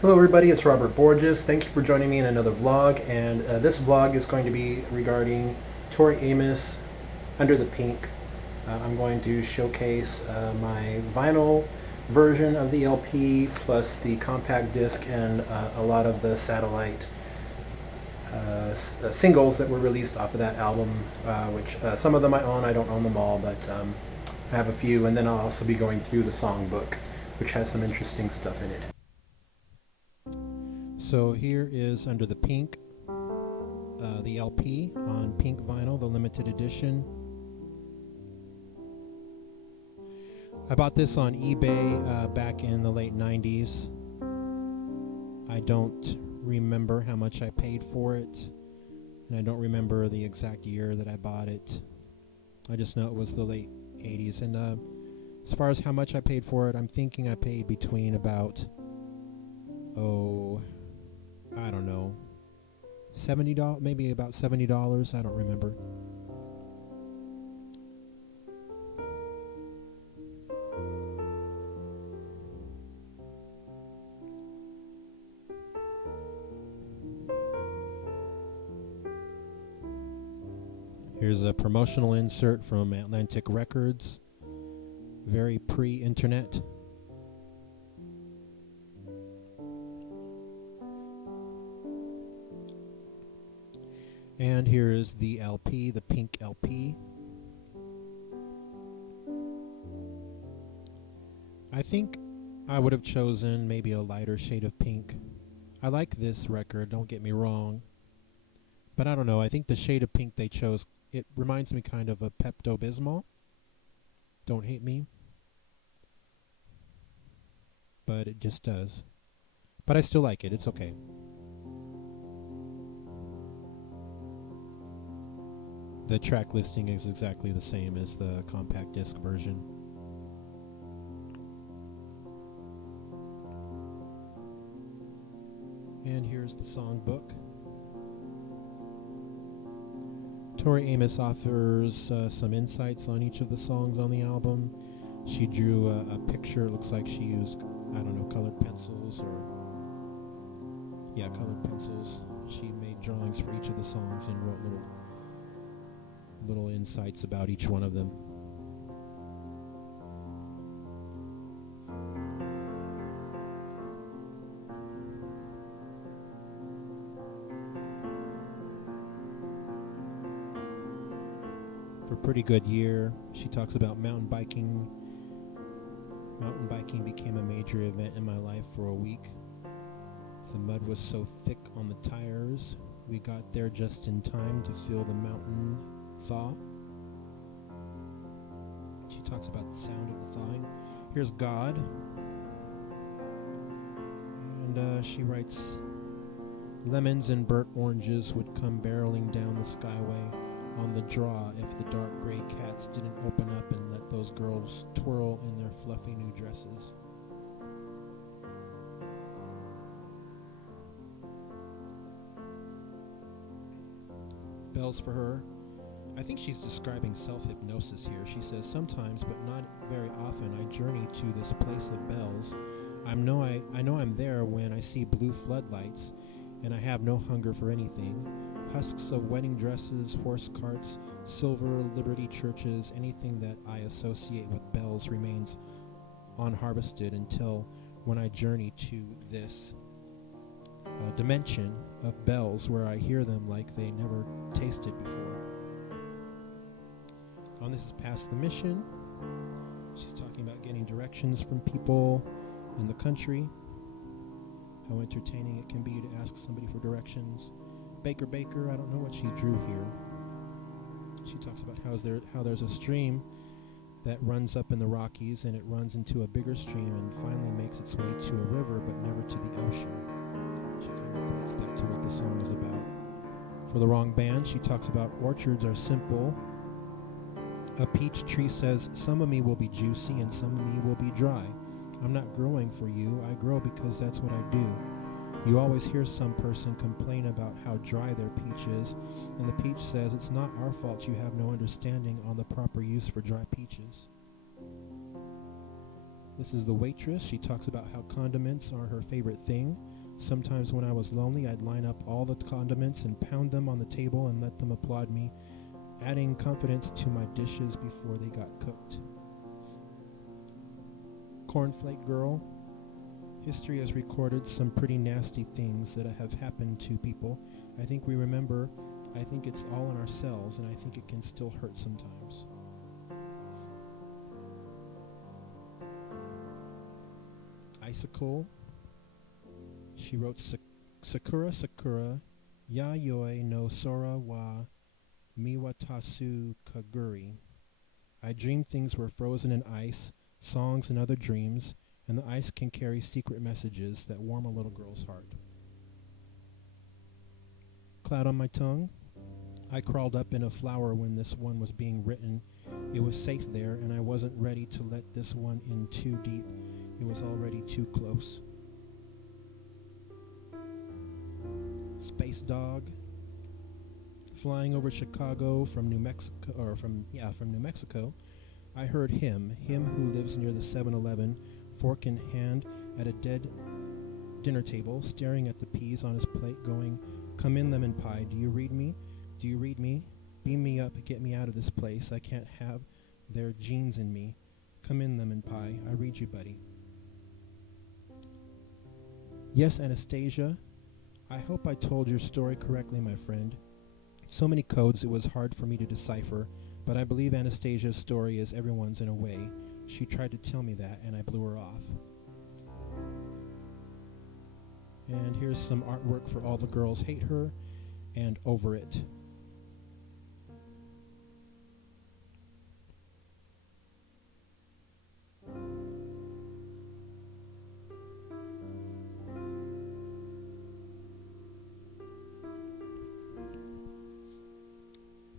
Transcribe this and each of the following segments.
Hello everybody, it's Robert Borges. Thank you for joining me in another vlog, and this vlog is going to be regarding Tori Amos, Under the Pink. I'm going to showcase my vinyl version of the LP plus the compact disc and a lot of the satellite singles that were released off of that album, which some of them I own. I don't own them all, but I have a few, and then I'll also be going through the songbook, which has some interesting stuff in it. So here is Under the Pink, the LP on pink vinyl, the limited edition. I bought this on eBay back in the late 90s. I don't remember how much I paid for it, and I don't remember the exact year that I bought it. I just know it was the late 80s, and as far as how much I paid for it, I'm thinking I paid between about, I don't know, $70, maybe about $70. I don't remember. Here's a promotional insert from Atlantic Records. Very pre-internet. And here is the LP, the pink LP. I think I would have chosen maybe a lighter shade of pink. I like this record, don't get me wrong. But I don't know, I think the shade of pink they chose, it reminds me kind of a Pepto-Bismol. Don't hate me. But it just does. But I still like it, it's okay. The track listing is exactly the same as the compact disc version. And here's the songbook. Tori Amos offers some insights on each of the songs on the album. She drew a picture. It looks like she used, I don't know, colored pencils colored pencils. She made drawings for each of the songs and wrote little insights about each one of them. For a pretty good year, she talks about mountain biking. Mountain biking became a major event in my life for a week. The mud was so thick on the tires, we got there just in time to feel the mountain thaw. She talks about the sound of the thawing. Here's God. And she writes, lemons and burnt oranges would come barreling down the skyway on the draw if the dark gray cats didn't open up and let those girls twirl in their fluffy new dresses. Bells for her. I think she's describing self-hypnosis here. She says, sometimes, but not very often, I journey to this place of bells. I know I'm there when I see blue floodlights, and I have no hunger for anything. Husks of wedding dresses, horse carts, silver Liberty churches, anything that I associate with bells remains unharvested until when I journey to this dimension of bells where I hear them like they never tasted before. On This Is Past the Mission, she's talking about getting directions from people in the country, how entertaining it can be to ask somebody for directions. Baker, I don't know what she drew here. She talks about how there's a stream that runs up in the Rockies and it runs into a bigger stream and finally makes its way to a river but never to the ocean. She kind of equates that to what the song is about. For the Wrong Band, she talks about orchards are simple. A peach tree says, some of me will be juicy and some of me will be dry. I'm not growing for you, I grow because that's what I do. You always hear some person complain about how dry their peach is, and the peach says it's not our fault you have no understanding on the proper use for dry peaches. This is the waitress. She talks about how condiments are her favorite thing. Sometimes when I was lonely, I'd line up all the condiments and pound them on the table and let them applaud me, adding confidence to my dishes before they got cooked. Cornflake girl. History has recorded some pretty nasty things that have happened to people. I think we remember. I think it's all in ourselves, and I think it can still hurt sometimes. Icicle. She wrote Sakura Sakura Yayoi no Sora wa Miwatasu Kaguri. I dreamed things were frozen in ice, songs and other dreams, and the ice can carry secret messages that warm a little girl's heart. Cloud on my tongue. I crawled up in a flower when this one was being written. It was safe there, and I wasn't ready to let this one in too deep. It was already too close. Space dog. Flying over Chicago from New Mexico, from New Mexico, I heard him who lives near the 7-Eleven, fork in hand at a dead dinner table, staring at the peas on his plate, going, "Come in, lemon pie, do you read me? Do you read me? Beam me up, get me out of this place. I can't have their genes in me. Come in, lemon pie, I read you, buddy." Yes, Anastasia, I hope I told your story correctly, my friend. So many codes it was hard for me to decipher, but I believe Anastasia's story is everyone's in a way. She tried to tell me that, and I blew her off. And here's some artwork for All the Girls Hate Her and Over It.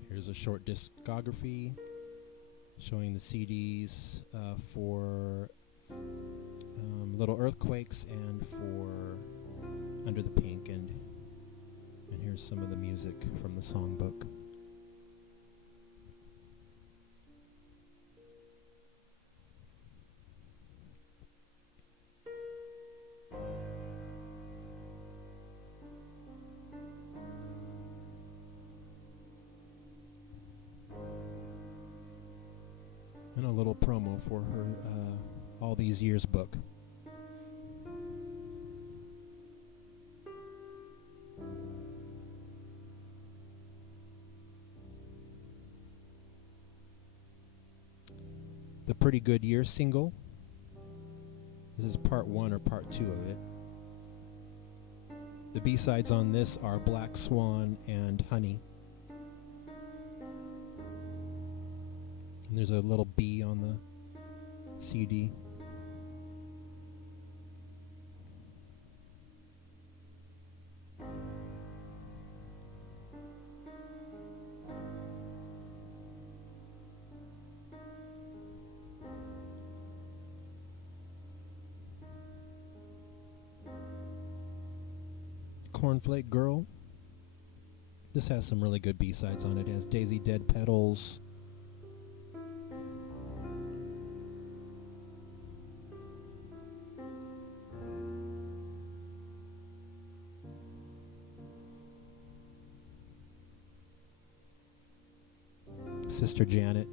Here's a short discography showing the CDs for Little Earthquakes and for Under the Pink, and here's some of the music from the songbook. And a little promo for her All These Years book. The Pretty Good Year single. This is part 1 or part 2 of it. The B-sides on this are Black Swan and Honey. And there's a little bee on the CD. Cornflake Girl. This has some really good B-sides on it. It has Daisy Dead Petals. Sister Janet.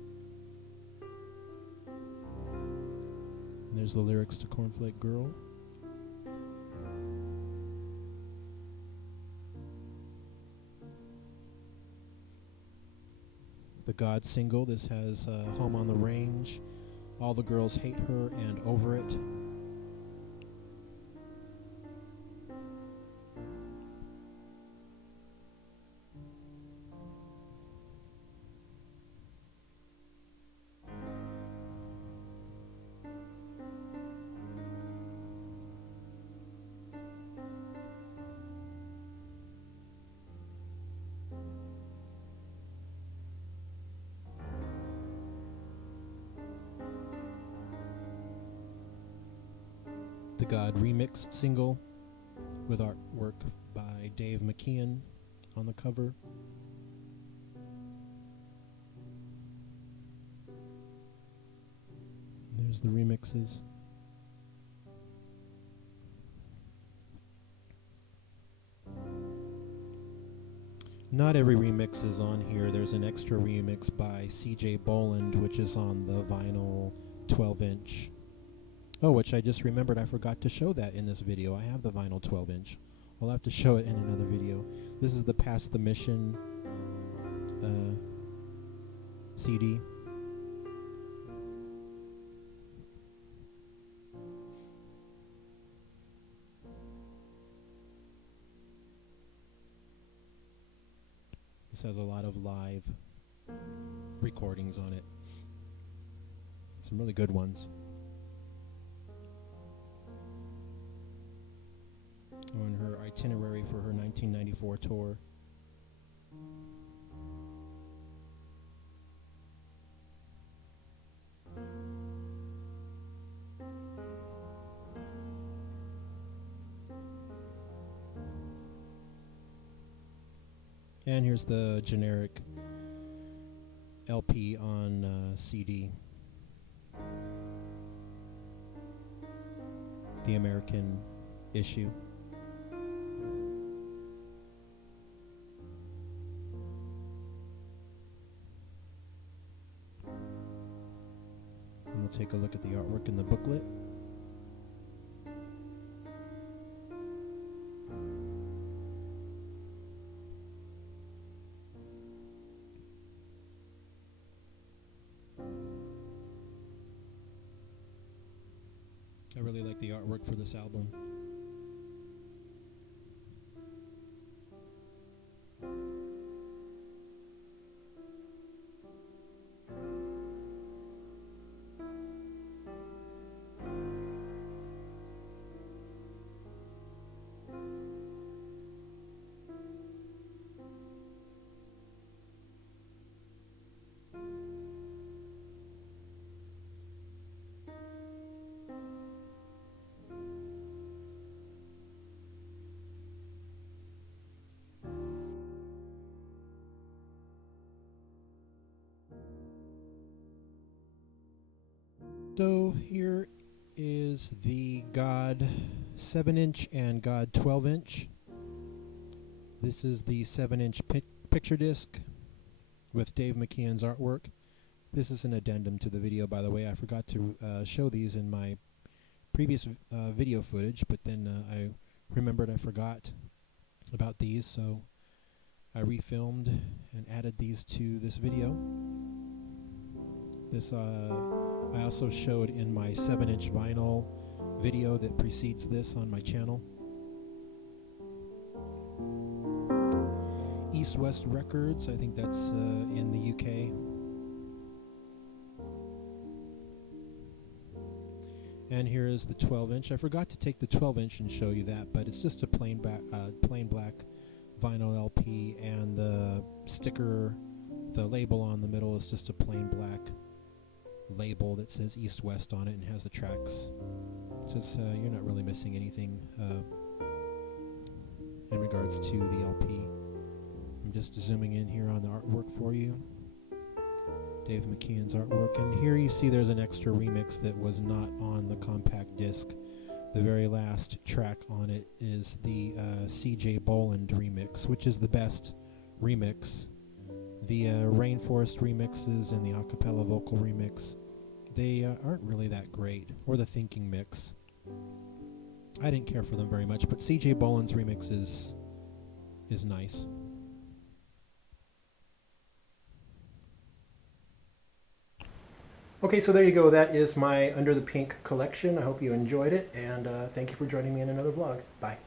And there's the lyrics to Cornflake Girl. The God single. This has Home on the Range, All the Girls Hate Her, and Over It. The God remix single with artwork by Dave McKeon on the cover. There's the remixes. Not every remix is on here. There's an extra remix by CJ Boland, which is on the vinyl 12-inch. Oh, which I just remembered I forgot to show that in this video. I have the vinyl 12-inch. I'll have to show it in another video. This is the Past the Mission CD. This has a lot of live recordings on it. Some really good ones. On her itinerary for her 1994 tour. And here's the generic LP on CD. The American issue. And we'll take a look at the artwork in the booklet. I really like the artwork for this album. So here is the God 7-inch and God 12-inch. This is the 7-inch picture disc with Dave McKeon's artwork. This is an addendum to the video, by the way. I forgot to show these in my previous video footage, but then I remembered I forgot about these, so I refilmed and added these to this video. This I also showed in my 7-inch vinyl video that precedes this on my channel. East West Records, I think that's in the UK. And here is the 12-inch. I forgot to take the 12-inch and show you that, but it's just a plain black vinyl LP, and the sticker, the label on the middle is just a plain black label that says East West on it and has the tracks. So it's, you're not really missing anything in regards to the LP. I'm just zooming in here on the artwork for you. Dave McKeon's artwork, and here you see there's an extra remix that was not on the compact disc. The very last track on it is the CJ Boland remix, which is the best remix. The Rainforest remixes and the acapella vocal remix, they aren't really that great, or the Thinking mix. I didn't care for them very much, but CJ Boland's remix is nice. Okay, so there you go. That is my Under the Pink collection. I hope you enjoyed it, and thank you for joining me in another vlog. Bye.